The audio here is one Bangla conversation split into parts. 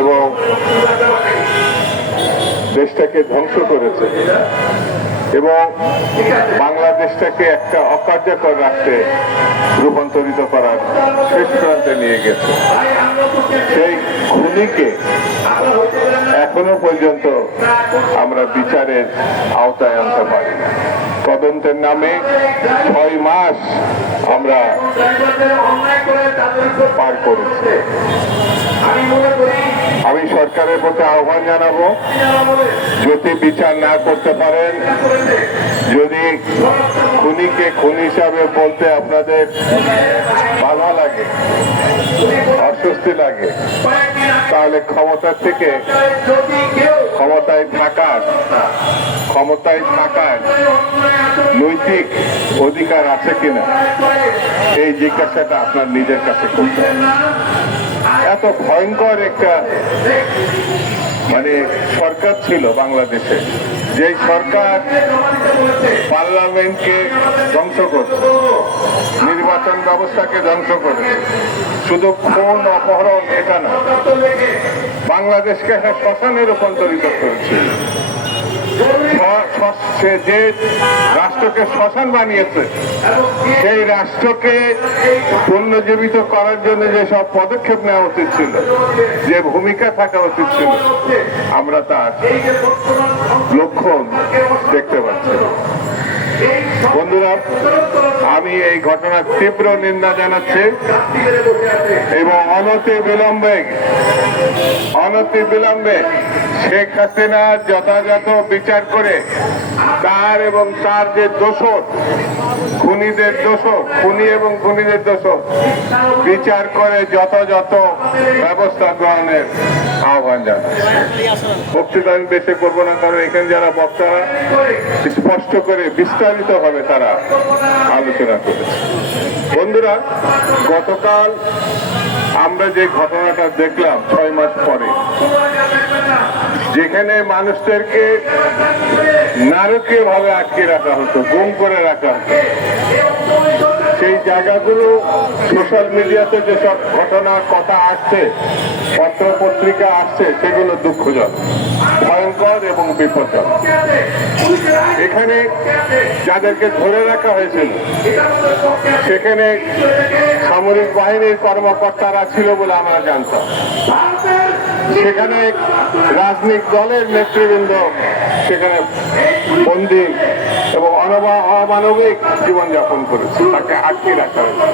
এবং দেশটাকে ধ্বংস করেছে। এবং বাংলাদেশটাকে একটা অকার্যকর রাষ্ট্রে রূপান্তরিত করার শেষ প্রান্তে নিয়ে গেছে। সেই খুনিকে এখনও পর্যন্ত আমরা বিচারের আওতায় আনতে পারি না। তদন্তের নামে ছয় মাস আমরা পার করেছি। আমি সরকারের প্রতি আহ্বান জানাব, যদি বিচার না করতে পারেন, যদি খুনিকে খুন হিসাবে বলতে আপনাদের বাধা লাগে, অস্বস্তি লাগে, তাহলে ক্ষমতার থেকে ক্ষমতায় থাকার ক্ষমতায় থাকার নৈতিক অধিকার আছে কিনা? এই জিজ্ঞাসাটা আপনার নিজের কাছে করতে এত ভয়ঙ্কর একটা মানে সরকার ছিল বাংলাদেশে। যে সরকার পার্লামেন্টকে ধ্বংস করছে, নির্বাচন ব্যবস্থাকে ধ্বংস করেছে, শুধু খুন, অপহরণ এটা না, বাংলাদেশকে শ্মশানে রূপান্তরিত করেছে। সে যে রাষ্ট্রকে শ্মশান বানিয়েছে, সেই রাষ্ট্রকে পুনর্জীবিত করার জন্য যে সব পদক্ষেপ নেওয়া উচিত ছিল, যে ভূমিকা থাকা উচিত ছিল, আমরা তার লক্ষণ দেখতে পাচ্ছি। বন্ধুরা, আমি এই ঘটনার তীব্র নিন্দা জানাচ্ছি এবং অনতি বিলম্বে অনতি বিলম্বে শেখ হাসিনার যথাযথ বিচার করে তার এবং তার যে দোষর খুনিদের দোষর খুনি এবং খুনিদের দোষর বিচার করে যথাযথ ব্যবস্থা গ্রহণের আহ্বান জানাচ্ছি বক্তৃতা আমি বেশি করব না, কারণ এখানে যারা বক্তারা, স্পষ্ট করে বিস্তারিত হবে তারা আলোচনা করেছে। বন্ধুরা, গতকাল আমরা যে ঘটনাটা দেখলাম ছয় মাস পরে, যেখানে মানুষদেরকে নারকীয় ভাবে আটকে রাখা হতো, গুম করে রাখা হতো। সেই জায়গাগুলো সোশ্যাল মিডিয়াতে যেসব ঘটনা, কথা আসছে পত্র পত্রিকা আসছে, সেগুলো দুঃখজনক, ভয়ঙ্কর এবং বিপজ্জনক। এখানে যাদেরকে ধরে রাখা হয়েছিল, সেখানে সামরিক বাহিনীর কর্মকর্তারা ছিল বলে আমরা জানতাম। সেখানে রাজনৈতিক দলের নেতৃবৃন্দ, সেখানে বন্দী এবং অমানবিক জীবনযাপন করেছে, তাকে আটকে রাখা হয়েছে।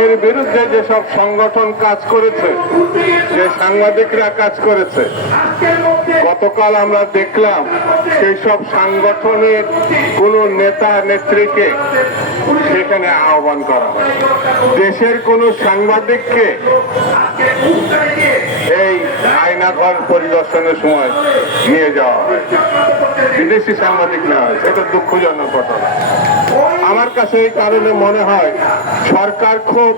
এর বিরুদ্ধে যেসব সংগঠন কাজ করেছে, যে সাংবাদিকরা কাজ করেছে, গতকাল আমরা দেখলাম সেই সব সাংগঠনের কোন নেতা, নেত্রীকে সেখানে আহ্বান করা হয়। দেশের কোন সাংবাদিককে এই আয়নাঘর পরিদর্শনের সময় নিয়ে যাওয়া হয়। বিদেশি সাংবাদিক নেওয়া হয় সেটা দুঃখজনক ঘটনা। আমার কাছে এই কারণে মনে হয়, সরকার খুব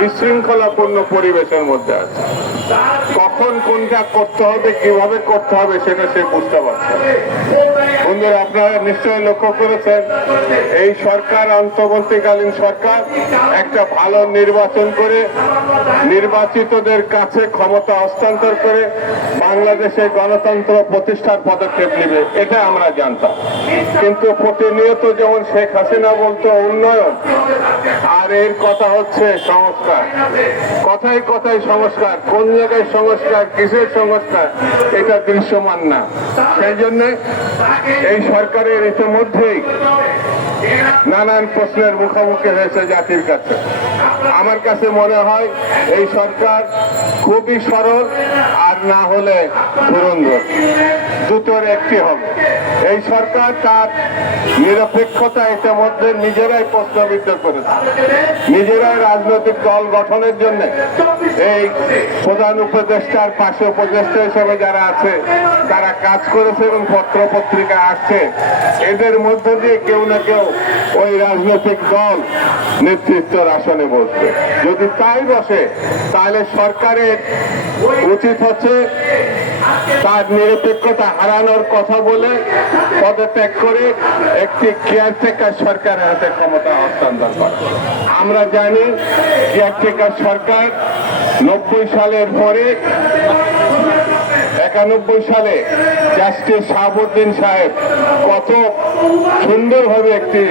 বিশৃঙ্খলাপূর্ণ পরিবেশের মধ্যে আছে। কখন কোনটা করতে হবে, কীভাবে করতে হবে, সেটা সে বুঝতে পারছে না। বন্ধুরা আপনারা নিশ্চয়ই লক্ষ্য করেছেন, এই সরকার অন্তর্বর্তীকালীন সরকার একটা ভালো নির্বাচন করে, নির্বাচিতদের কাছে ক্ষমতা হস্তান্তর করে বাংলাদেশে গণতন্ত্র প্রতিষ্ঠার পদক্ষেপ নেবে, এটা আমরা জানতাম কিন্তু প্রতিনিয়ত যেমন শেখ হাসিনা বলতো, উন্নয়ন, আর এর কথা হচ্ছে সংস্কার কথায় কথায় সংস্কার, কোন জায়গায় সংস্কার, কিসের সংস্কার, এটা দৃশ্যমান না সেই জন্য এই সরকারের ইতিমধ্যেই নানান প্রশ্নের মুখোমুখি হয়েছে জাতির কাছে। আমার কাছে মনে হয় এই সরকার খুবই সরল আর না হলে ধুরন্ধর দুটোর একটি হবে। এই সরকার তার নিরপেক্ষতা ইতিমধ্যে নিজেরাই প্রশ্নবিদ্ধ করেছে। নিজেরাই রাজনৈতিক দল গঠনের জন্য এই প্রধান উপদেষ্টার পাশে উপদেষ্টা হিসেবে যারা আছে, তারা কাজ করেছে এবং পত্র পত্রিকা আসছে। এদের মধ্য দিয়ে কেউ না কেউ ওই রাজনৈতিক দল নেতৃত্বের আসনে বসবে। যদি তাই বসে, তাহলে সরকারের উচিত হচ্ছে তার নিরপেক্ষতা হারানোর কথা বলে পদত্যাগ করে একটি কেয়ারটেকার সরকারের হাতে ক্ষমতা হস্তান্তর করে। আমরা জানি কেয়ারটেকার সরকার নব্বই সালের পরে, একানব্বই সালে জাস্টিস শাহাবুদ্দিন সাহেব কত সুন্দরভাবে একটি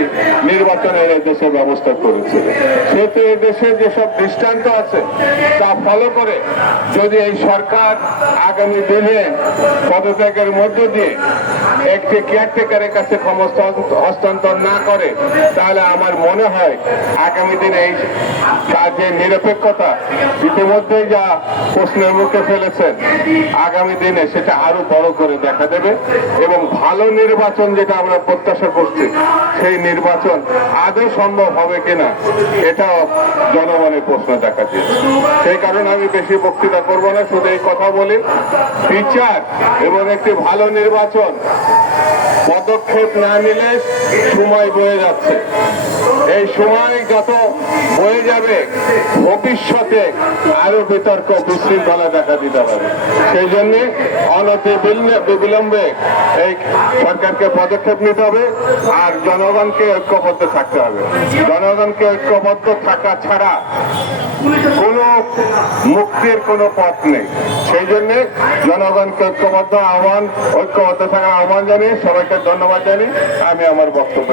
নির্বাচনের এ দেশে ব্যবস্থা করেছিলেন সেহেতু দেশে যেসব দৃষ্টান্ত আছে, তা ফলো করে যদি এই সরকার আগামী দিনে পদত্যাগের মধ্য দিয়ে একটি কেয়ারটেকারের কাছে ক্ষমতা হস্তান্তর না করে, তাহলে আমার মনে হয় আগামী দিনে এই কাজের নিরপেক্ষতা ইতিমধ্যেই যা প্রশ্নের মুখে ফেলেছেন আগামী দিনে সেটা আরও বড় করে দেখা দেবে এবং ভালো নির্বাচন যেটা আমরা প্রত্যাশা করছে, সেই নির্বাচন আদৌ সম্ভব হবে কিনা, এটাও জনগণের প্রশ্ন দেখা দিয়েছে সেই কারণে আমি বেশি বক্তৃতা করব না, শুধু এই কথা বলি, বিচার এবং একটি ভালো নির্বাচন পদক্ষেপ না নিলে সময় বয়ে যাচ্ছে। এই সময় যত বয়ে যাবে, ভবিষ্যতে আরও বিতর্ক, বিশৃঙ্খলা দেখা দিতে পারে। সেই জন্য অনতি বিল- বিলম্বে এই সরকারকে পদক্ষেপ নিতে হবে আর জনগণকে ঐক্যবদ্ধ থাকতে হবে। জনগণকে ঐক্যবদ্ধ থাকা ছাড়া কোনো মুক্তির কোনো পথ নেই। সেই জন্য জনগণকে ঐক্যবদ্ধ আহ্বান, ঐক্যবদ্ধ থাকার আহ্বান জানিয়ে সবাইকে ধন্যবাদ জানি আমি আমার বক্তব্য